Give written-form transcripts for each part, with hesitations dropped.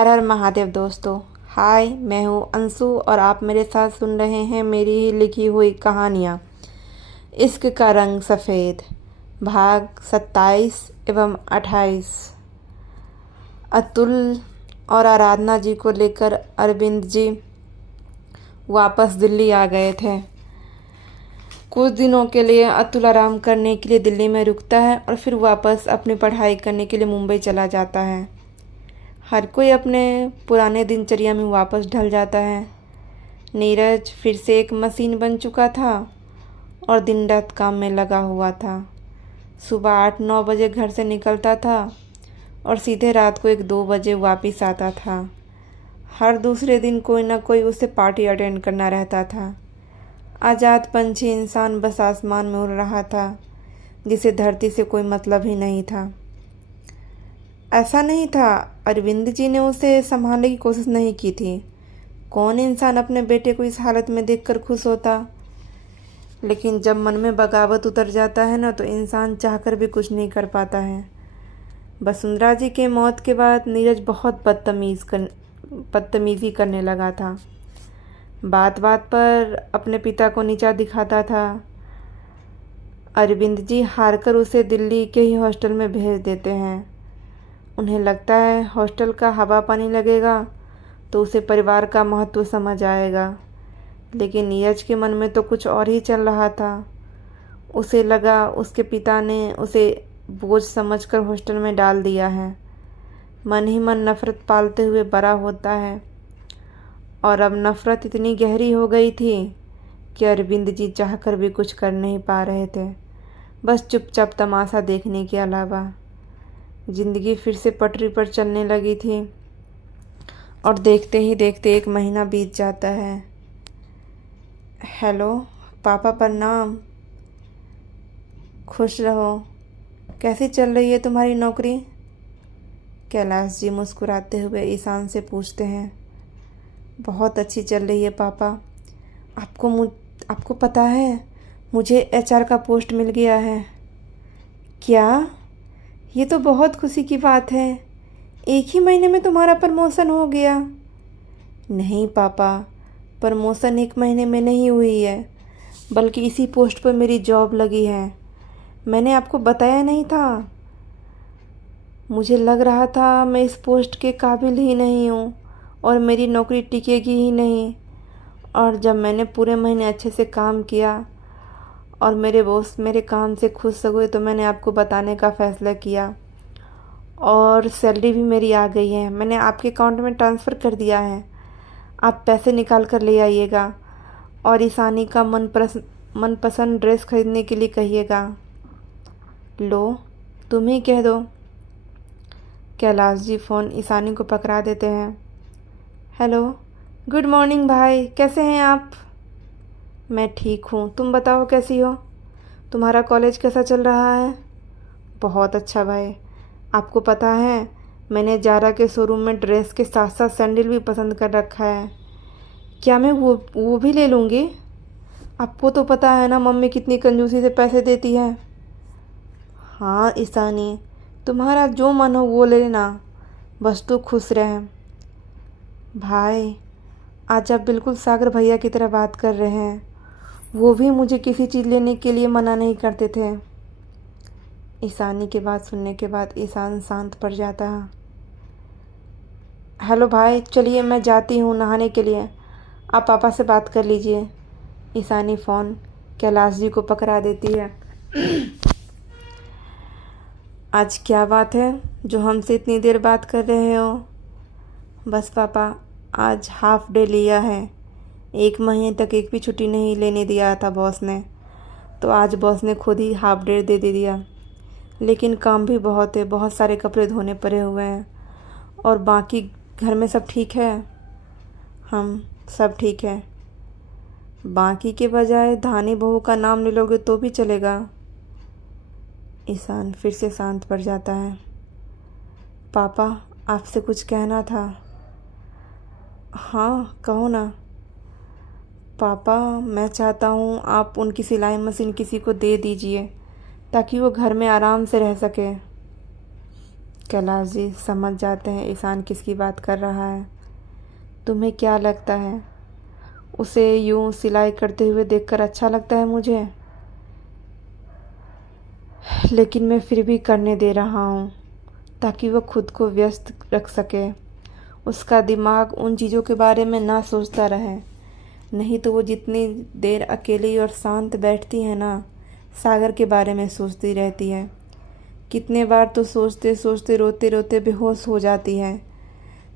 हर हर महादेव दोस्तों। हाय, मैं हूँ अंशु और आप मेरे साथ सुन रहे हैं मेरी ही लिखी हुई कहानियाँ इश्क का रंग सफ़ेद, भाग 27 एवं 28। अतुल और आराधना जी को लेकर अरविंद जी वापस दिल्ली आ गए थे। कुछ दिनों के लिए अतुल आराम करने के लिए दिल्ली में रुकता है और फिर वापस अपनी पढ़ाई करने के लिए मुंबई चला जाता है। हर कोई अपने पुराने दिनचर्या में वापस ढल जाता है। नीरज फिर से एक मशीन बन चुका था और दिन रात काम में लगा हुआ था। सुबह 8-9 बजे घर से निकलता था और सीधे रात को 1-2 बजे वापस आता था। हर दूसरे दिन कोई ना कोई उसे पार्टी अटेंड करना रहता था। आज़ाद पंछी इंसान बस आसमान में उड़ रहा था, जिसे धरती से कोई मतलब ही नहीं था। ऐसा नहीं था अरविंद जी ने उसे संभालने की कोशिश नहीं की थी। कौन इंसान अपने बेटे को इस हालत में देखकर खुश होता। लेकिन जब मन में बगावत उतर जाता है ना, तो इंसान चाहकर भी कुछ नहीं कर पाता है। वसुंधरा जी के मौत के बाद नीरज बहुत बदतमीज़ी करने लगा था। बात बात पर अपने पिता को नीचा दिखाता था। अरविंद जी हारकर उसे दिल्ली के ही हॉस्टल में भेज देते हैं। उन्हें लगता है हॉस्टल का हवा पानी लगेगा तो उसे परिवार का महत्व समझ आएगा। लेकिन नीरज के मन में तो कुछ और ही चल रहा था। उसे लगा उसके पिता ने उसे बोझ समझकर हॉस्टल में डाल दिया है। मन ही मन नफ़रत पालते हुए बड़ा होता है। और अब नफ़रत इतनी गहरी हो गई थी कि अरविंद जी चाहकर भी कुछ कर नहीं पा रहे थे, बस चुपचाप तमाशा देखने के अलावा। जिंदगी फिर से पटरी पर चलने लगी थी और देखते ही देखते 1 महीना बीत जाता है। हेलो पापा, प्रणाम। खुश रहो। कैसी चल रही है तुम्हारी नौकरी? कैलाश जी मुस्कुराते हुए ईशान से पूछते हैं। बहुत अच्छी चल रही है पापा। आपको पता है, मुझे एचआर का पोस्ट मिल गया है। क्या? ये तो बहुत खुशी की बात है। 1 ही महीने में तुम्हारा प्रमोशन हो गया। नहीं पापा, प्रमोशन 1 महीने में नहीं हुई है, बल्कि इसी पोस्ट पर मेरी जॉब लगी है। मैंने आपको बताया नहीं था। मुझे लग रहा था मैं इस पोस्ट के काबिल ही नहीं हूँ और मेरी नौकरी टिकेगी ही नहीं। और जब मैंने पूरे महीने अच्छे से काम किया और मेरे बॉस मेरे काम से खुश हुए, तो मैंने आपको बताने का फ़ैसला किया और सैलरी भी मेरी आ गई है। मैंने आपके अकाउंट में ट्रांसफ़र कर दिया है। आप पैसे निकाल कर ले आइएगा और ईशानी का मनपसंद ड्रेस खरीदने के लिए कहिएगा। लो, तुम ही कह दो। कैलाश जी फ़ोन ईशानी को पकड़ा देते हैं। हेलो, गुड मॉर्निंग भाई, कैसे हैं आप? मैं ठीक हूँ, तुम बताओ कैसी हो? तुम्हारा कॉलेज कैसा चल रहा है? बहुत अच्छा भाई। आपको पता है, मैंने जारा के शोरूम में ड्रेस के साथ साथ सैंडल भी पसंद कर रखा है। क्या मैं वो भी ले लूँगी? आपको तो पता है ना मम्मी कितनी कंजूसी से पैसे देती है। हाँ ईशानी, तुम्हारा जो मन हो वो ले लेना, बस तू खुश रहे। भाई, आज आप बिल्कुल सागर भैया की तरह बात कर रहे हैं। वो भी मुझे किसी चीज़ लेने के लिए मना नहीं करते थे। ईशानी की बात सुनने के बाद ईशान शांत पड़ जाता है। हेलो भाई, चलिए मैं जाती हूँ नहाने के लिए, आप पापा से बात कर लीजिए। ईशानी फ़ोन कैलाश जी को पकड़ा देती है। आज क्या बात है जो हमसे इतनी देर बात कर रहे हो? बस पापा, आज हाफ डे लिया है। 1 महीने तक एक भी छुट्टी नहीं लेने दिया था बॉस ने, तो आज बॉस ने खुद ही हाफ डे दे दिया। लेकिन काम भी बहुत है, बहुत सारे कपड़े धोने पड़े हुए हैं। और बाकी घर में सब ठीक है? हम सब ठीक है। बाकी के बजाय धानी बहू का नाम ले लोगे तो भी चलेगा। ईशान फिर से शांत पड़ जाता है। पापा, आपसे कुछ कहना था। हाँ कहो ना। पापा, मैं चाहता हूँ आप उनकी सिलाई मशीन किसी को दे दीजिए ताकि वो घर में आराम से रह सके। कैलाश जी समझ जाते हैं ईशान किसकी बात कर रहा है। तुम्हें क्या लगता है उसे यूं सिलाई करते हुए देखकर अच्छा लगता है मुझे? लेकिन मैं फिर भी करने दे रहा हूँ ताकि वह खुद को व्यस्त रख सके, उसका दिमाग उन चीज़ों के बारे में ना सोचता रहे। नहीं तो वो जितनी देर अकेली और शांत बैठती है ना, सागर के बारे में सोचती रहती है। कितने बार तो सोचते सोचते रोते रोते बेहोश हो जाती है।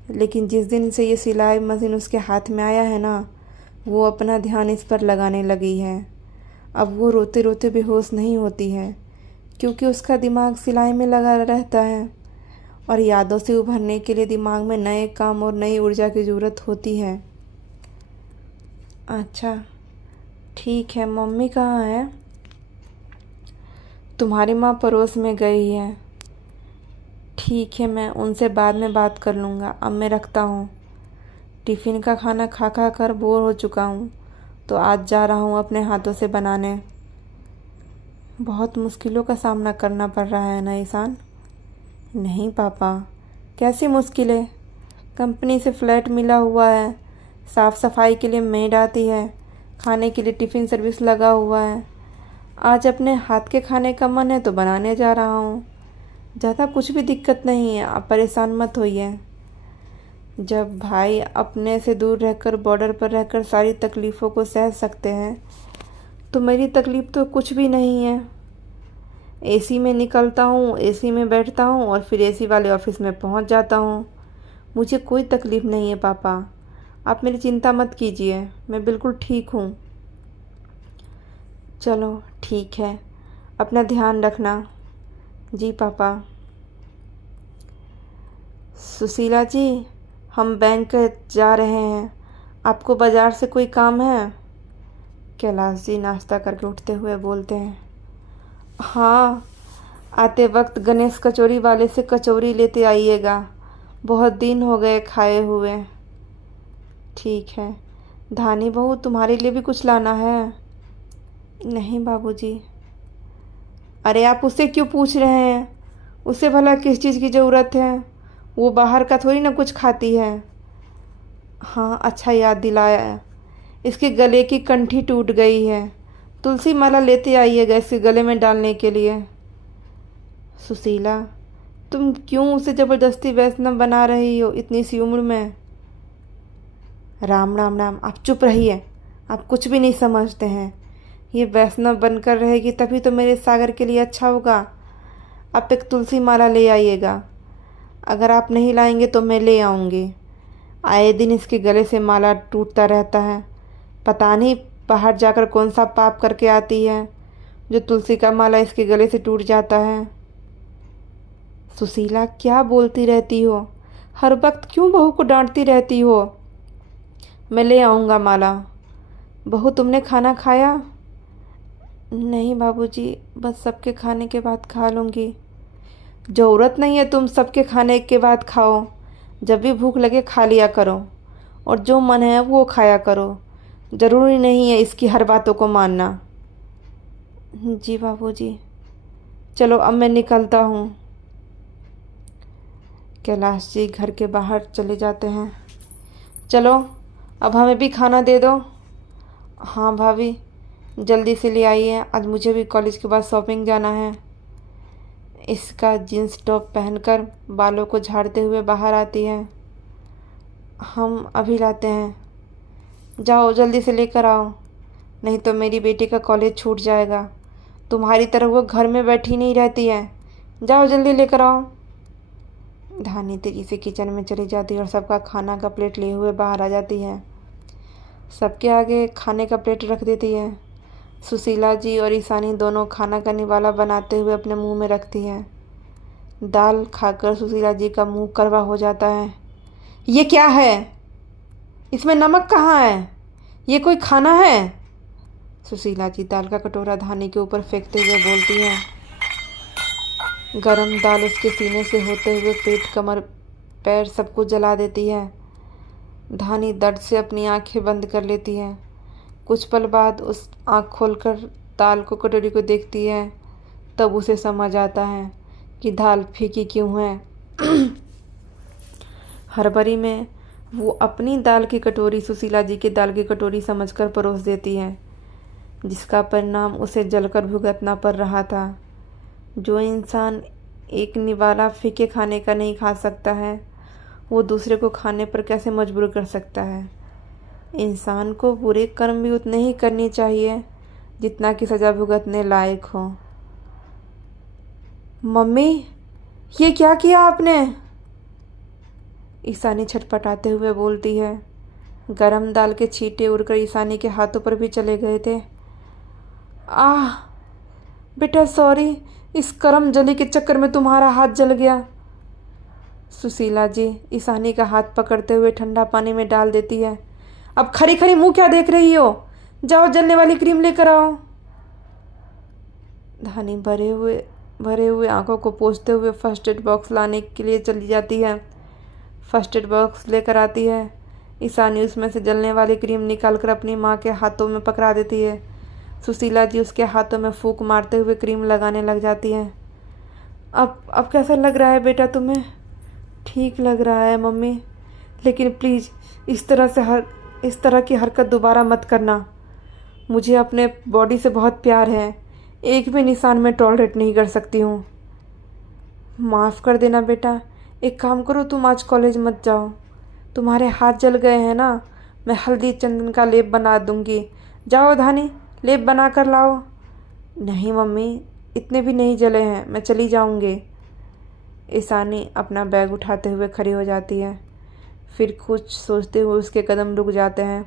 लेकिन जिस दिन से ये सिलाई मशीन उसके हाथ में आया है ना, वो अपना ध्यान इस पर लगाने लगी है। अब वो रोते रोते बेहोश नहीं होती है, क्योंकि उसका दिमाग सिलाई में लगा रहता है। और यादों से उभरने के लिए दिमाग में नए काम और नई ऊर्जा की ज़रूरत होती है। अच्छा ठीक है, मम्मी कहाँ है? तुम्हारी माँ पड़ोस में गई है। ठीक है, मैं उनसे बाद में बात कर लूँगा। अब मैं रखता हूँ। टिफ़िन का खाना खा खा कर बोर हो चुका हूँ, तो आज जा रहा हूँ अपने हाथों से बनाने। बहुत मुश्किलों का सामना करना पड़ रहा है ना ईशान? नहीं पापा, कैसी मुश्किलें? कंपनी से फ्लैट मिला हुआ है, साफ़ सफाई के लिए मेड आती है, खाने के लिए टिफ़िन सर्विस लगा हुआ है। आज अपने हाथ के खाने का मन है तो बनाने जा रहा हूँ। ज़्यादा कुछ भी दिक्कत नहीं है, आप परेशान मत होइए। जब भाई अपने से दूर रहकर बॉर्डर पर रहकर सारी तकलीफ़ों को सह सकते हैं, तो मेरी तकलीफ़ तो कुछ भी नहीं है। एसी में निकलता हूँ, एसी में बैठता हूँ और फिर एसी वाले ऑफिस में पहुँच जाता हूँ। मुझे कोई तकलीफ़ नहीं है पापा, आप मेरी चिंता मत कीजिए, मैं बिल्कुल ठीक हूँ। चलो ठीक है, अपना ध्यान रखना। जी पापा। सुशीला जी, हम बैंक जा रहे हैं, आपको बाज़ार से कोई काम है? कैलाश जी नाश्ता करके उठते हुए बोलते हैं। हाँ, आते वक्त गणेश कचौरी वाले से कचौरी लेते आइएगा, बहुत दिन हो गए खाए हुए। ठीक है। धानी बहू, तुम्हारे लिए भी कुछ लाना है? नहीं बाबूजी। अरे आप उससे क्यों पूछ रहे हैं? उसे भला किस चीज़ की ज़रूरत है? वो बाहर का थोड़ी ना कुछ खाती है। हाँ, अच्छा याद दिलाया, इसके गले की कंठी टूट गई है, तुलसी माला लेते आइएगा इसके गले में डालने के लिए। सुशीला, तुम क्यों उसे ज़बरदस्ती वैष्णव बना रही हो इतनी सी उम्र में? राम राम राम, आप चुप रहिए, आप कुछ भी नहीं समझते हैं। ये वैष्णव बनकर रहेगी तभी तो मेरे सागर के लिए अच्छा होगा। आप एक तुलसी माला ले आइएगा, अगर आप नहीं लाएंगे तो मैं ले आऊँगी। आए दिन इसके गले से माला टूटता रहता है, पता नहीं बाहर जाकर कौन सा पाप करके आती है जो तुलसी का माला इसके गले से टूट जाता है। सुशीला, क्या बोलती रहती हो? हर वक्त क्यों बहू को डांटती रहती हो? मैं ले आऊँगा माला। बहू, तुमने खाना खाया? नहीं बाबूजी, बस सबके खाने के बाद खा लूँगी। ज़रूरत नहीं है तुम सबके खाने के बाद खाओ, जब भी भूख लगे खा लिया करो, और जो मन है वो खाया करो। ज़रूरी नहीं है इसकी हर बातों को मानना। जी बाबूजी। चलो अब मैं निकलता हूँ। कैलाश जी घर के बाहर चले जाते हैं। चलो अब हमें भी खाना दे दो। हाँ भाभी, जल्दी से ले आइए, आज मुझे भी कॉलेज के बाद शॉपिंग जाना है। इसका जीन्स टॉप पहनकर बालों को झाड़ते हुए बाहर आती है। हम अभी लाते हैं, जाओ जल्दी से लेकर आओ, नहीं तो मेरी बेटी का कॉलेज छूट जाएगा। तुम्हारी तरह वो घर में बैठी नहीं रहती है, जाओ जल्दी लेकर आओ। धानी तेजी से किचन में चली जाती है और सबका खाना का प्लेट लिए हुए बाहर आ जाती है। सबके आगे खाने का प्लेट रख देती है। सुशीला जी और ईशानी दोनों खाना का निवाला बनाते हुए अपने मुंह में रखती हैं। दाल खाकर सुशीला जी का मुंह कड़वा हो जाता है। ये क्या है? इसमें नमक कहाँ है? ये कोई खाना है? सुशीला जी दाल का कटोरा धानी के ऊपर फेंकते हुए बोलती हैं। गरम दाल उसके सीने से होते हुए पेट, कमर, पैर सबको जला देती है। धानी दर्द से अपनी आंखें बंद कर लेती है। कुछ पल बाद उस आंख खोलकर दाल को, कटोरी को देखती है, तब उसे समझ आता है कि दाल फीकी क्यों है। हड़बड़ी में वो अपनी दाल की कटोरी सुशीला जी की दाल की कटोरी समझकर परोस देती है, जिसका परिणाम उसे जलकर भुगतना पड़ रहा था। जो इंसान एक निवाला फीके खाने का नहीं खा सकता है, वो दूसरे को खाने पर कैसे मजबूर कर सकता है। इंसान को बुरे कर्म भी उतने ही करनी चाहिए जितना कि सज़ा भुगतने लायक हो। मम्मी, ये क्या किया आपने? ईशानी छटपटाते हुए बोलती है। गरम दाल के छींटे उड़कर ईशानी के हाथों पर भी चले गए थे। आह बेटा, सॉरी, इस करम जली के चक्कर में तुम्हारा हाथ जल गया। सुशीला जी ईशानी का हाथ पकड़ते हुए ठंडा पानी में डाल देती है। अब खरी खरी मुंह क्या देख रही हो? जाओ जलने वाली क्रीम लेकर आओ। धानी भरे हुए आंखों को पोंछते हुए फर्स्ट एड बॉक्स लाने के लिए चली जाती है। फर्स्ट एड बॉक्स लेकर आती है। ईशानी उसमें से जलने वाली क्रीम निकालकर अपनी माँ के हाथों में पकड़ा देती है। सुशीला जी उसके हाथों में फूंक मारते हुए क्रीम लगाने लग जाती हैं। अब कैसा लग रहा है बेटा तुम्हें? ठीक लग रहा है मम्मी, लेकिन प्लीज़ इस तरह की हरकत दोबारा मत करना। मुझे अपने बॉडी से बहुत प्यार है, एक भी निशान में टॉलरेट नहीं कर सकती हूँ। माफ़ कर देना बेटा, एक काम करो, तुम आज कॉलेज मत जाओ। तुम्हारे हाथ जल गए हैं ना, मैं हल्दी चंदन का लेप बना दूँगी। जाओ धानी, लेप बना कर लाओ। नहीं मम्मी, इतने भी नहीं जले हैं, मैं चली जाऊँगी। ईशानी अपना बैग उठाते हुए खड़ी हो जाती है। फिर कुछ सोचते हुए उसके कदम रुक जाते हैं।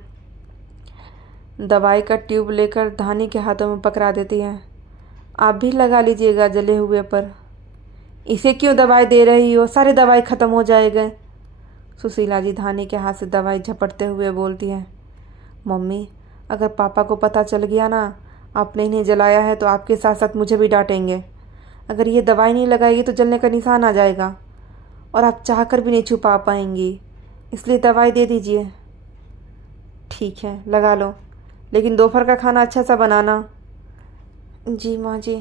दवाई का ट्यूब लेकर धानी के हाथों में पकड़ा देती है। आप भी लगा लीजिएगा जले हुए पर। इसे क्यों दवाई दे रही हो? सारे दवाई ख़त्म हो जाएगा। सुशीला जी धानी के हाथ से दवाई झपटते हुए बोलती है। मम्मी, अगर पापा को पता चल गया ना आपने इन्हें जलाया है तो आपके साथ साथ मुझे भी डांटेंगे। अगर ये दवाई नहीं लगाएगी तो जलने का निशान आ जाएगा और आप चाहकर भी नहीं छुपा पाएंगी, इसलिए दवाई दे दीजिए। ठीक है, लगा लो, लेकिन दोपहर का खाना अच्छा सा बनाना। जी माँ जी।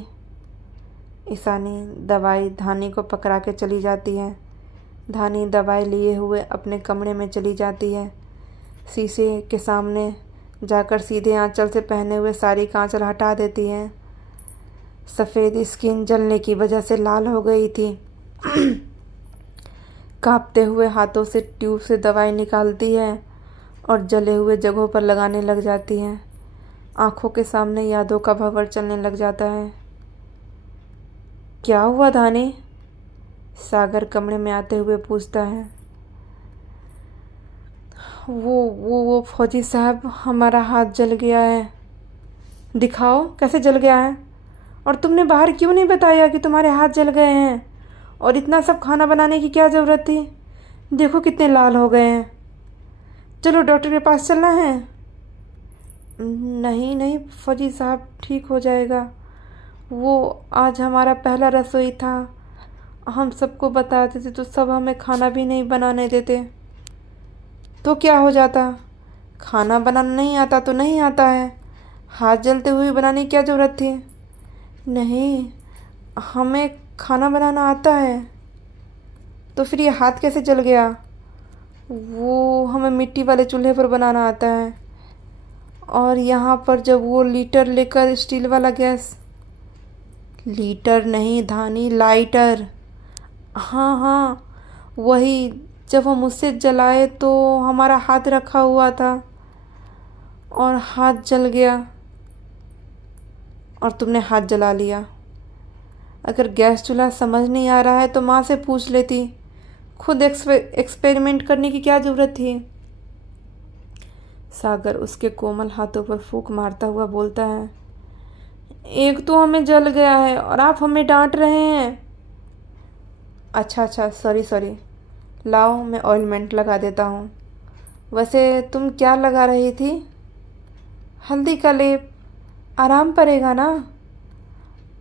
ईशानी दवाई धानी को पकड़ा के चली जाती है। धानी दवाई लिए हुए अपने कमरे में चली जाती है। शीशे के सामने जाकर सीधे आंचल से पहने हुए साड़ी का आंचल हटा देती है। सफ़ेद स्किन जलने की वजह से लाल हो गई थी। कांपते हुए हाथों से ट्यूब से दवाई निकालती है और जले हुए जगहों पर लगाने लग जाती है। आंखों के सामने यादों का भंवर चलने लग जाता है। क्या हुआ धानी? सागर कमरे में आते हुए पूछता है। वो फौजी साहब, हमारा हाथ जल गया है। दिखाओ कैसे जल गया है? और तुमने बाहर क्यों नहीं बताया कि तुम्हारे हाथ जल गए हैं? और इतना सब खाना बनाने की क्या ज़रूरत थी? देखो कितने लाल हो गए हैं। चलो डॉक्टर के पास चलना है। नहीं नहीं फौजी साहब, ठीक हो जाएगा। वो आज हमारा पहला रसोई था, हम सबको बताते थे तो सब हमें खाना भी नहीं बनाने देते। तो क्या हो जाता? खाना बनाना नहीं आता तो नहीं आता है, हाथ जलते हुए बनाने की क्या ज़रूरत थी? नहीं, हमें खाना बनाना आता है। तो फिर ये हाथ कैसे जल गया? वो हमें मिट्टी वाले चूल्हे पर बनाना आता है। और यहाँ पर जब वो लीटर लेकर स्टील वाला गैस, लीटर नहीं धानी, लाइटर। हाँ हाँ वही, जब हम उससे जलाए तो हमारा हाथ रखा हुआ था और हाथ जल गया और तुमने हाथ जला लिया। अगर गैस चूल्हा समझ नहीं आ रहा है तो माँ से पूछ लेती, खुद एक्सपेरिमेंट करने की क्या ज़रूरत थी? सागर उसके कोमल हाथों पर फूंक मारता हुआ बोलता है। एक तो हमें जल गया है और आप हमें डांट रहे हैं। अच्छा, सॉरी, लाओ मैं ऑइलमेंट लगा देता हूँ। वैसे तुम क्या लगा रही थी? हल्दी का लेप, आराम पड़ेगा ना?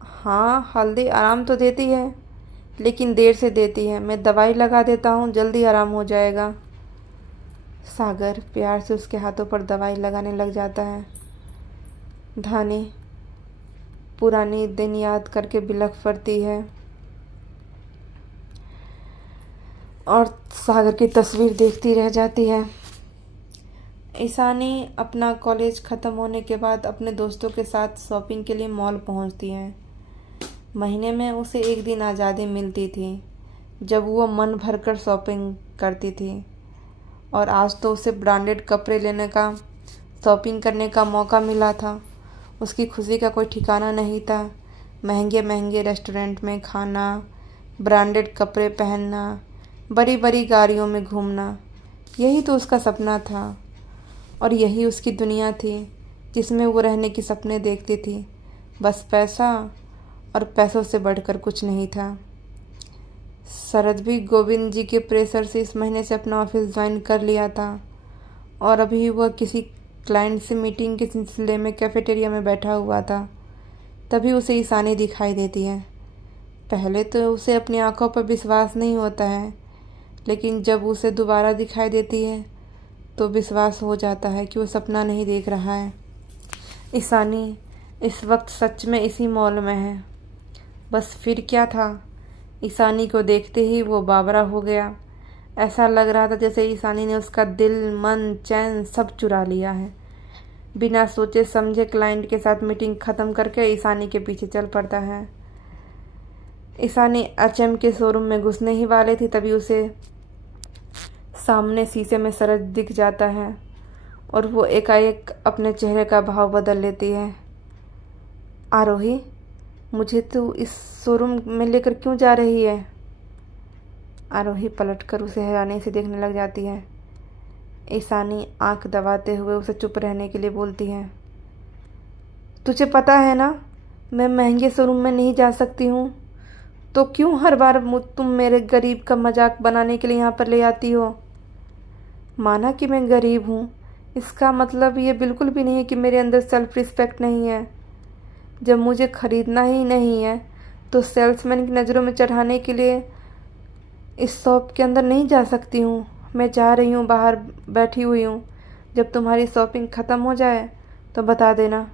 हाँ, हल्दी आराम तो देती है, लेकिन देर से देती है। मैं दवाई लगा देता हूँ, जल्दी आराम हो जाएगा। सागर प्यार से उसके हाथों पर दवाई लगाने लग जाता है। धानी पुरानी दिन याद करके बिलख पड़ती है। और सागर की तस्वीर देखती रह जाती है। ईशानी अपना कॉलेज ख़त्म होने के बाद अपने दोस्तों के साथ शॉपिंग के लिए मॉल पहुंचती है। महीने में उसे एक दिन आज़ादी मिलती थी जब वो मन भरकर शॉपिंग करती थी, और आज तो उसे ब्रांडेड कपड़े लेने का, शॉपिंग करने का मौका मिला था। उसकी खुशी का कोई ठिकाना नहीं था। महंगे महंगे रेस्टोरेंट में खाना, ब्रांडेड कपड़े पहनना, बड़ी बड़ी गाड़ियों में घूमना, यही तो उसका सपना था और यही उसकी दुनिया थी जिसमें वो रहने की सपने देखती थी। बस पैसा, और पैसों से बढ़कर कुछ नहीं था। शरद भी गोविंद जी के प्रेशर से इस महीने से अपना ऑफिस ज्वाइन कर लिया था और अभी वह किसी क्लाइंट से मीटिंग के सिलसिले में कैफेटेरिया में बैठा हुआ था। तभी उसे ईशानी दिखाई देती है। पहले तो उसे अपनी आंखों पर विश्वास नहीं होता है, लेकिन जब उसे दोबारा दिखाई देती है तो विश्वास हो जाता है कि वो सपना नहीं देख रहा है। ईशानी इस वक्त सच में इसी मॉल में है। बस फिर क्या था, ईशानी को देखते ही वो बावरा हो गया। ऐसा लग रहा था जैसे ईशानी ने उसका दिल, मन, चैन सब चुरा लिया है। बिना सोचे समझे क्लाइंट के साथ मीटिंग ख़त्म करके ईशानी के पीछे चल पड़ता है। ईशानी एचएम के शोरूम में घुसने ही वाले थी, तभी उसे सामने शीशे में शरद दिख जाता है और वो एकाएक अपने चेहरे का भाव बदल लेती है। आरोही, मुझे तो इस शोरूम में लेकर क्यों जा रही है? आरोही पलटकर उसे हैरानी से देखने लग जाती है। ईशानी आंख दबाते हुए उसे चुप रहने के लिए बोलती है, तुझे पता है ना मैं महंगे शोरूम में नहीं जा सकती हूँ, तो क्यों हर बार तुम मेरे गरीब का मजाक बनाने के लिए यहाँ पर ले आती हो? माना कि मैं गरीब हूँ, इसका मतलब ये बिल्कुल भी नहीं है कि मेरे अंदर सेल्फ रिस्पेक्ट नहीं है। जब मुझे ख़रीदना ही नहीं है तो सेल्समैन की नज़रों में चढ़ाने के लिए इस शॉप के अंदर नहीं जा सकती हूँ। मैं जा रही हूँ, बाहर बैठी हुई हूँ। जब तुम्हारी शॉपिंग ख़त्म हो जाए तो बता देना।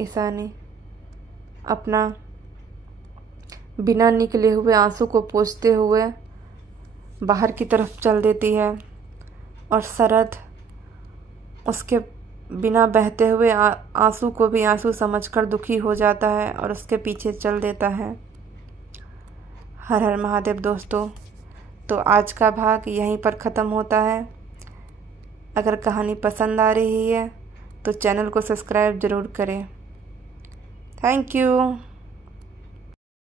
ईशानी अपना बिना निकले हुए आंसू को पोंछते हुए बाहर की तरफ चल देती है और शरद उसके बिना बहते हुए आंसू को भी आंसू समझकर दुखी हो जाता है और उसके पीछे चल देता है। हर हर महादेव दोस्तों, तो आज का भाग यहीं पर ख़त्म होता है। अगर कहानी पसंद आ रही है तो चैनल को सब्सक्राइब ज़रूर करें। Thank you.